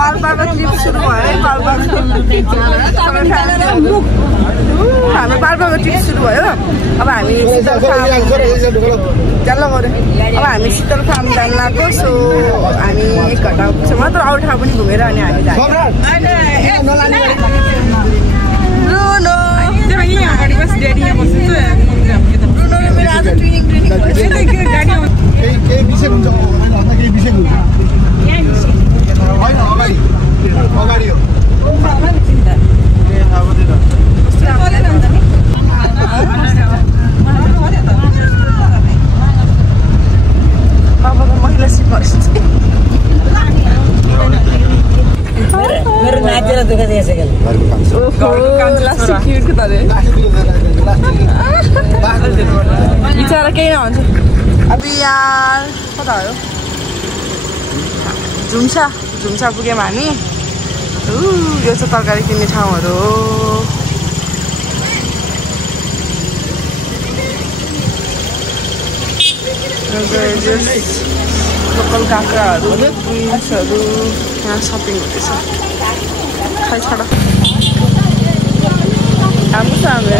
पाल्पाको ट्रिप सुरु भयो है हाम्रो पाल्पाको ट्रिप सुरु भयो अब हामी अब हामी शीतल फार्म जान लाग्यो सो हामी 1 घण्टा मात्र अरू ठाउँ पनि घुमेर अनि हामी बिचरा केही नभन्छ अब यहाँ कता हो झुम्सा पुग्यौँ हामी यो चाहिँ तरकारी किन्ने ठाउँहरू हो लोकल काँक्राहरू बिन्सहरू यहाँ सपिङ हुँदैछ खै छाड राम्रो छ हाम्रो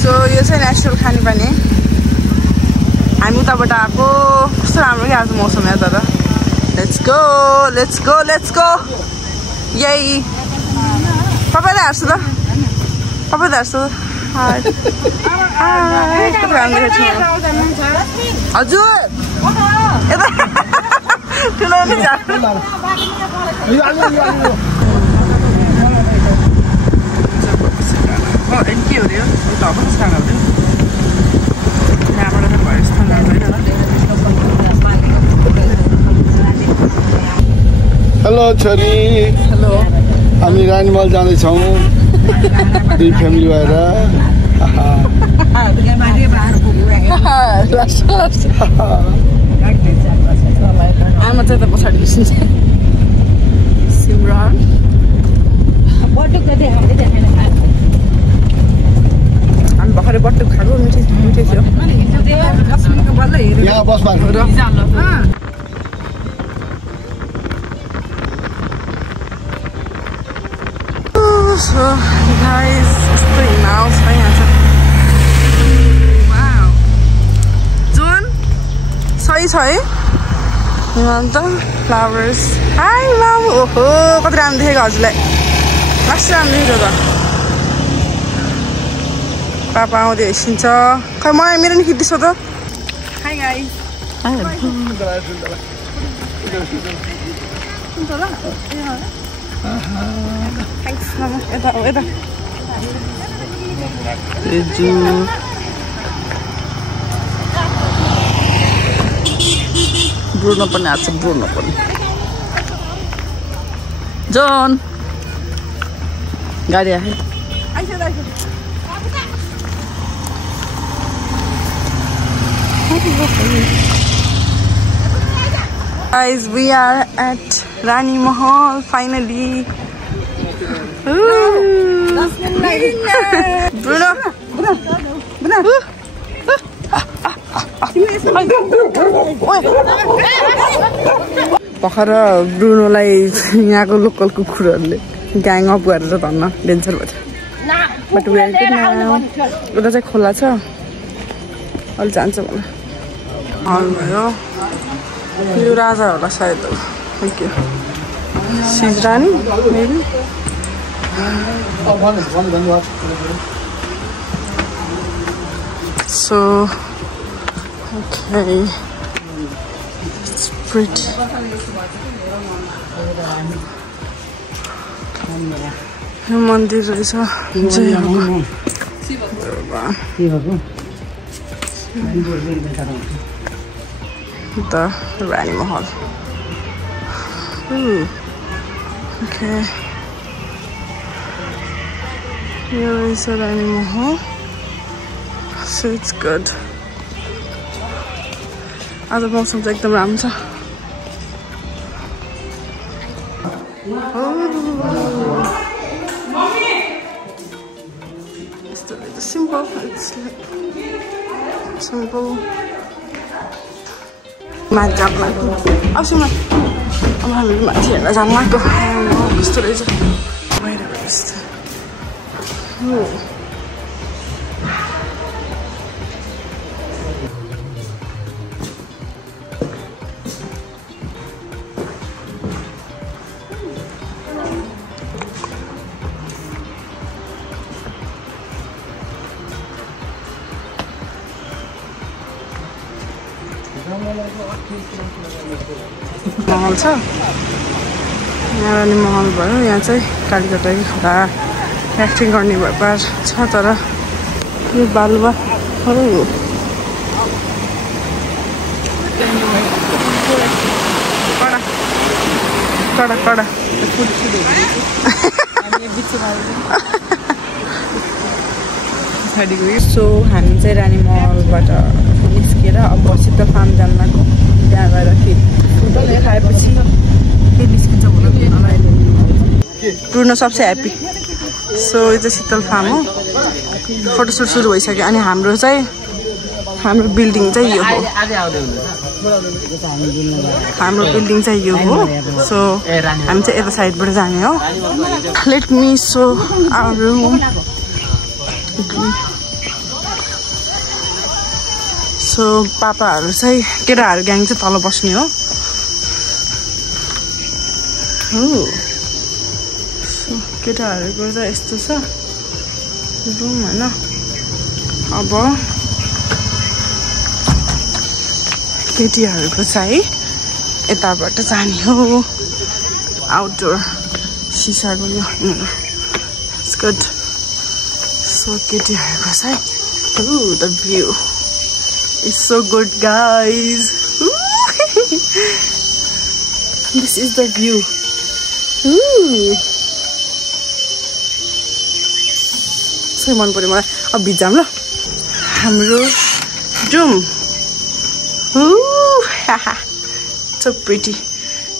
सो यो चाहिँ नेचुरल खानेपानी हामी उताबाट आएको कस्तो राम्रो कि आज मौसम यहाँ तर लेट्स गो यही तपाईँलाई हार्छु त हजुर यता ठुलो नि के हो यो हेलो छोरी हेलो हामी रानीमहल जाँदैछौँ दुई फ्यामिली भएर आमा चाहिँ त पछाडि बस्नुहुन्छ सिमरन हामी भर्खरै बट्टुक खाएको मिठै थियो यहाँ बसमा So guys, यस्तो हिमाल छ यहाँ छ जुन सही छ है हिमाल त फ्लावर्स हाई मामु ओहो कति राम्रो देखेको हजुरलाई कस्तो राम्रो देखेको त पापा आउँदै हिँड्छ खै मलाई मेरो नि खिच्दैछ त high guys Thanks, Mama. Eda. Teju. Bruno पनि आछ Bruno पनि. John. गाडी आयो. Guys, we are at Rani Mahal finally. Bruno. भर्खर ब्रुनोलाई यहाँको लोकल कुकुरहरूले ग्याङ अप गरेर धन्न डेन्जर भयो बट उता चाहिँ खोला छ अलि जान्छ मलाई भयो यो राजा होला सायद थ्याङ्क यू सिजरानी maybe So, okay, it's pretty. यो मन्दिर रहेछ जय भगवान the Rani Mahal. Ooh, okay. Here is a Rani Mahal. So it's good. आज मौसम चाहिँ एकदम राम्रो छ simple. It's like simple. Macam aku. Apa sih mak? Apa ambil mak dia lah sama aku. Gusto aja. Wait a minute. महल छ यहाँ रानी महल भयो यहाँ चाहिँ कालीकटाकी खोला एक्टिङ गर्ने व्यापार छ तर यो बालुवाहरू हो कडा कडा सो हामी चाहिँ रानी महलबाट निस्केर अब शीतल फार्म जान लाग्यो त्यहाँ गएर खाएपछि टुर्न सबसे ह्याप्पी सो यो चाहिँ शीतल फार्म हो फोटोसुट सुरु भइसक्यो अनि हाम्रो बिल्डिङ चाहिँ यो हो हाम्रो बिल्डिङ चाहिँ यो हो सो हामी चाहिँ यता साइडबाट जाने हो let me show our room so पापाहरू चाहिँ केटाहरू ग्याङ चाहिँ तल बस्ने हो सो केटाहरूको चाहिँ यस्तो छ रुम होइन अब केटीहरूको चाहिँ यताबाट जाने हो आउटडोर सिसाको यो इट्स गुड सो केटीहरूको चाहिँ the view It's so good, guys. This is the view. So मन पर्यो मलाई अब भिजाम ल हाम्रो रुम so pretty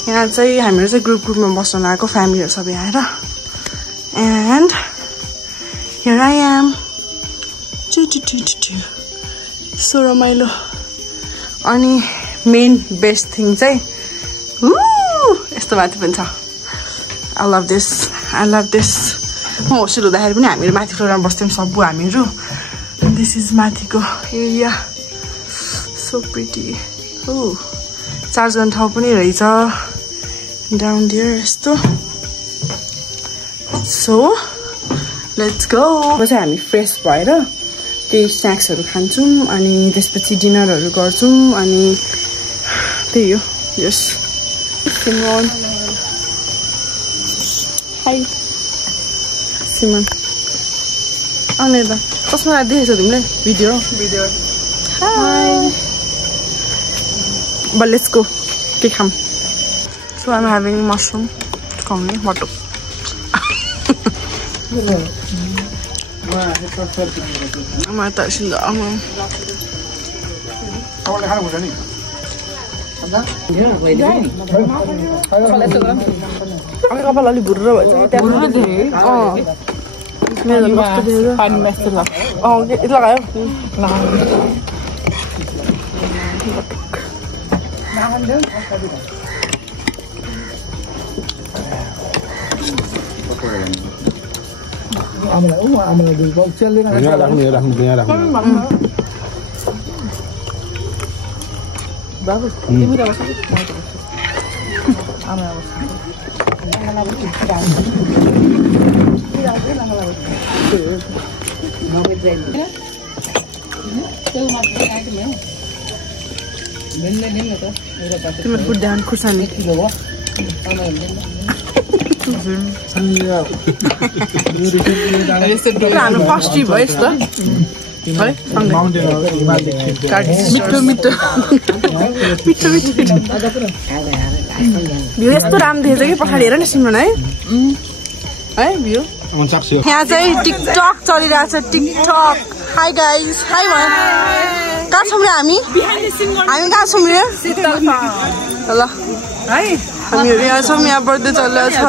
यहाँ चाहिँ हामीहरू चाहिँ ग्रुपमा बस्न आएको फ्यामिलीहरू सबै आएर and here I am so रमाइलो अनि मेन बेस्ट थिङ चाहिँ यस्तो माथि पनि छ I love this म होस्टेल हुँदाखेरि पनि हामीहरू माथि फ्लोरमा बस्थ्यौँ सबै हामीहरू दिस इज माथिको एरिया सो प्रिटी चार्ज गर्ने ठाउँ पनि रहेछ डाउन डियर यस्तो सो लेट्स गो चाहिँ हामी फ्रेस भएर त्यही स्न्याक्सहरू खान्छौँ अनि त्यसपछि डिनरहरू गर्छौँ अनि त्यही हो यस सिमन हाई सिमन आउने त कसमा देखेछौ तिमीले video high but let's go के खाम so I'm having mushroom खुवाउने मटो Mata sinda ama. Aku kapal lali burro aja. Burro deh. Oh. Medan waktu dia. Pan mesel lah. Oh, itu lah kayo. Nah. Nahan deh. Amala dulu kau celi kan? Ini dah. Bagus. Ini dah masuk. Amala. Cuma kudahan kusani. Ano pasti boys to? Hai? Mito. View यस्तो राम्रो देखेछ कि पछाडि हेर न सिमरन है view यहाँ चाहिँ TikTok चलिरहेछ टिकटक हाई गाइज हाई कहाँ छौँ रे हामी कहाँ छौँ रे ल हामीहरू यहाँ छौँ यहाँ बर्थडे चलिरहेको छ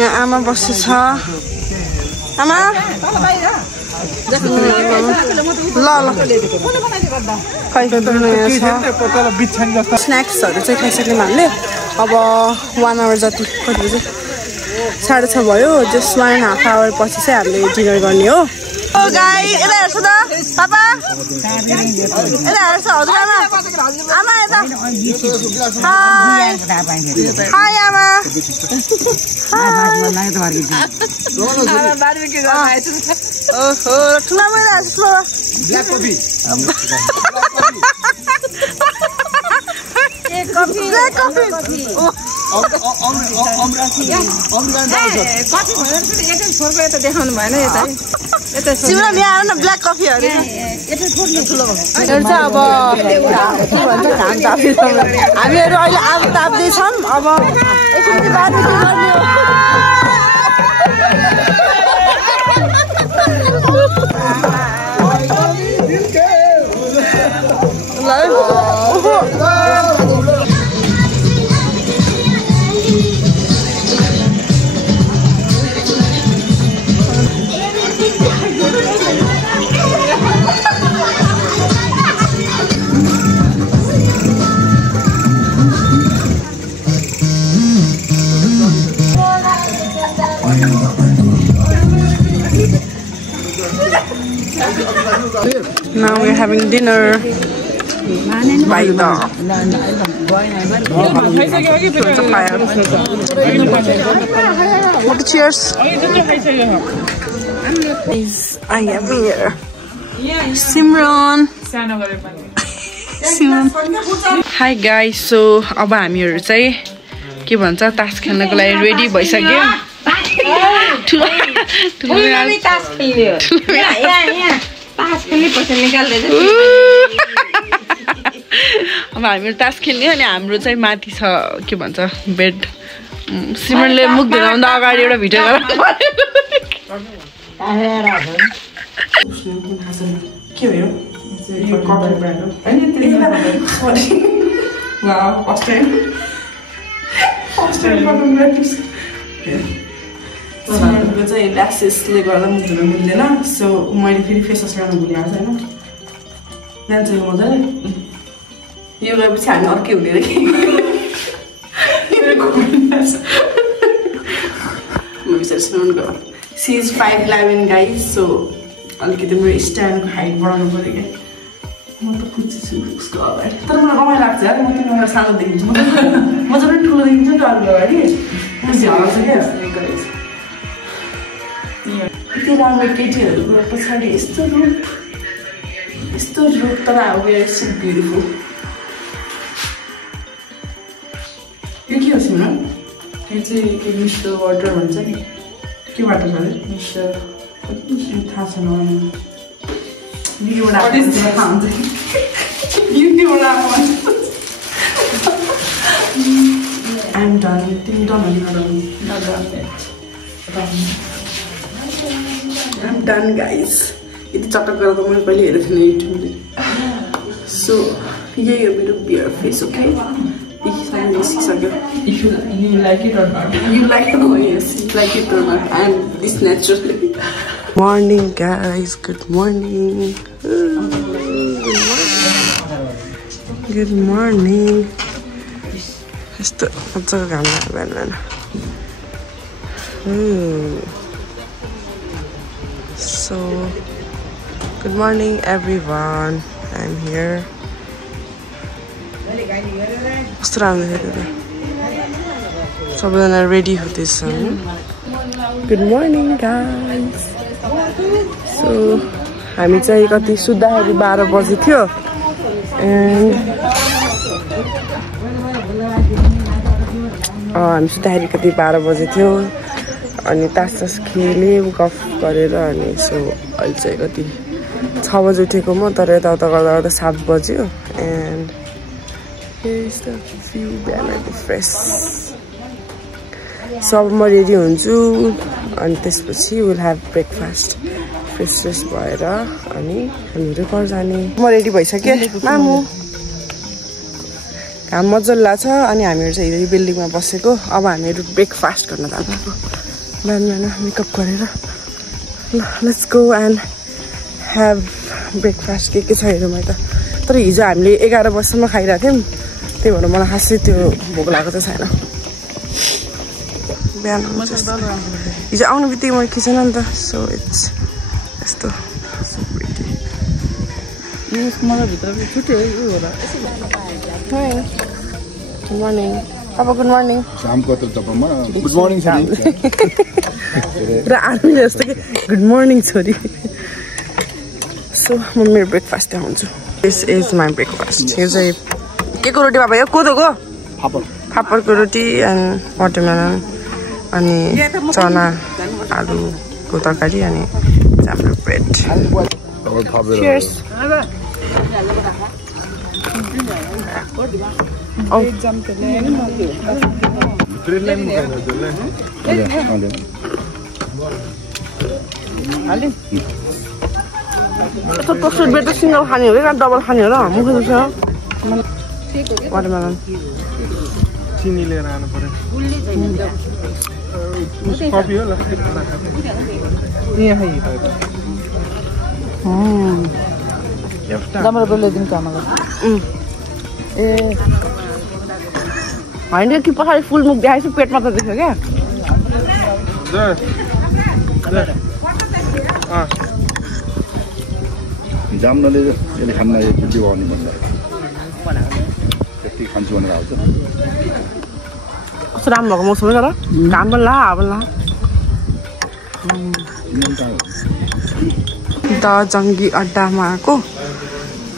यहाँ आमा बसेछ आमा ल स्न्याक्सहरू चाहिँ खाइसक्यौँ हामीले अब 1 आवर जति कति बजी 6:30 भयो जस्ट 1.5 आवर पछि चाहिँ हामीले डिनर गर्ने हो गाई यता हेर्छु त पापा यता हेर्छु हजुर आमा यता हाई आमा ओहो ठुला मैला ब्ल्याक कफी देखाउनु भएन सिमरा ल्याएर न ब्ल्याक कफीहरू चाहिँ अब के भन्छ घाम ताप्दैछ हामीहरू अहिले आगो ताप्दैछौँ अब एकछिन बार्बिक्यु गर्ने Now we're having dinner by the fire. Cheers. I am here. Simran. Hi guys. So अब हामीहरु चाहिँ के भन्छ तास खेल्नको लागि रेडी भइसक्यो. अब हामीहरू तास खेल्ने अनि हाम्रो चाहिँ माथि छ के भन्छ बेड सिमरनले मुख धुनाउँदा अगाडि एउटा भिडियो सिमरनको चाहिँ ल्यासेसले गर्दा मुख धुन मिल्दैन सो मैले फेरि फेस वास गर्न भुलिहाल्छ होइन जान्छ यो मजाले यो गएपछि हामी अर्कै हुने रहेछ सी इज 5'11" गाइज सो अलिकति मेरो स्ट्यान्डको हाइट बढाउनु पऱ्यो क्या म त पुग्छु उसको अगाडि तर मलाई रमाइलो लाग्छ यार म तिमीलाई सानो देखिन्छु म जब ठुलो देखिन्छु नि त अर्को अगाडि म झ्याउँछ क्या यति राम्रो केटीहरूको पछाडि यस्तो रूप तर अब इट्स सो ब्युटिफुल यो के हो सिमरन यो चाहिँ के मिस्टर वाटर भन्छ नि के वाटर छ अरे मिस्टर थाहा छैन I'm done. तिमी डन I'm done guys. यति चटक गरेर त मैले पहिले हेरेको थिएन युट्युबले सो यही हो मेरो beer face okay If you like it or not. You like it, oh yes, you like it or not. And this naturally. Morning guys, good morning. Good morning. Just what's the camera? So good morning everyone. I'm here. कस्तो राम्रो थियो त्यो सबैजना ready हुँदैछन् good morning guys so हामी चाहिँ कति सुत्दाखेरि 12 बजे थियो एन्ड हामी सुत्दाखेरि कति 12 बजे थियो अनि तास खेल्यो गफ गरेर अनि सो अहिले चाहिँ कति 6 बजे उठेको म तर यताउता गर्दा 7 बज्यो and here's the view behind the fresh. So I'm ready hunchu and त्यसपछि we'll have breakfast. फ्रेस भएर अनि हामीहरू घर जाने। म रेडी भइसकेँ मामु। घाम मजाले लाग्छ अनि हामीहरू चाहिँ हिँड्दै बिल्डिङमा बसेको। अब हामीहरू ब्रेकफास्ट गर्न जान्छौँ बिहान बिहान मेकअप गरेर। ल let's go and have breakfast के छ हेरौँ है त। तर हिजो हामीले 11 बजीसम्म खाइरहेको थियौँ त्यही भएर मलाई खासै त्यो भोक लागेको चाहिँ छैन। बिहान हिजो आउनु बित्तिकै मैले खिचेन नि त सो इट्स यस्तो गुड मर्निङ पापा गुड मर्निङ। शामको त तपाईँमा गुड मर्निङ छ नि पुरा आर्मी जस्तो कि गुड मर्निङ छोरी। सो म मेरो ब्रेकफास्ट देखाउँछु। This is my breakfast. यो चाहिँ के को रोटी बाबा? यो कोदोको फापरको रोटी एन्ड वाटरमेलन अनि चना आलुको तरकारी अनि हाम्रो ब्रेड। Cheers. कस्तो ब्रेड सिंगल खाने हो कि डबल खाने हो र? मुख दुख्छ वाटरमेलन चिनी लिएर आउनु पर्यो। कफी हो ल यहाँ राम्रो बोलिदिनु आमालाई। ए होइन कि पछाडि फुल मुख देखाएछु पेट मात्र देख्यो क्या। जाम नलिएर यसले खान्न भिडियो आउने भन्दा त्यति खान्छु भनेर आउँछ। कस्तो राम्रो भएको मौसम तर घाम पनि ला हावा पनि ला। द जङ्गी अड्डामा आएको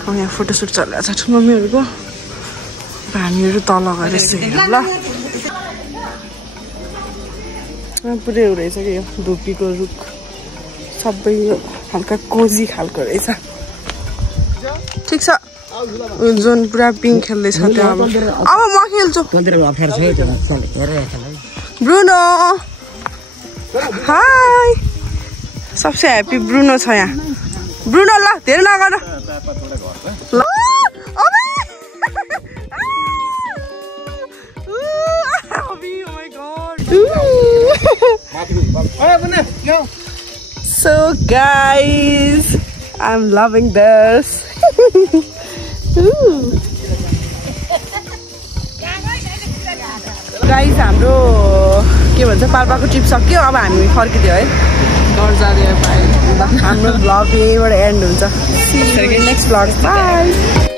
यहाँ फोटोसुट चलिरहेको छ मम्मीहरूको। हामीहरू तल गएर यसो हेरौँ ल। पुरै रहेछ कि यो धुपीको रुख सबै हल्का कोजी खालको रहेछ। ठिक छ जोन पुरा पिङ्क खेल्दैछ त्यहाँ। अब म खेल्छु। ब्रुनो हाई सबसे ह्याप्पी ब्रुनो छ यहाँ। ब्रुनो ल धेरै नगर ल। So guys, I'm loving this. Guys हाम्रो के भन्छ पाल्पाको ट्रिप सक्यो। अब हामी फर्किदियो है घर जाने। हाम्रो भ्लग यहीँबाट एन्ड हुन्छ। Next vlog by.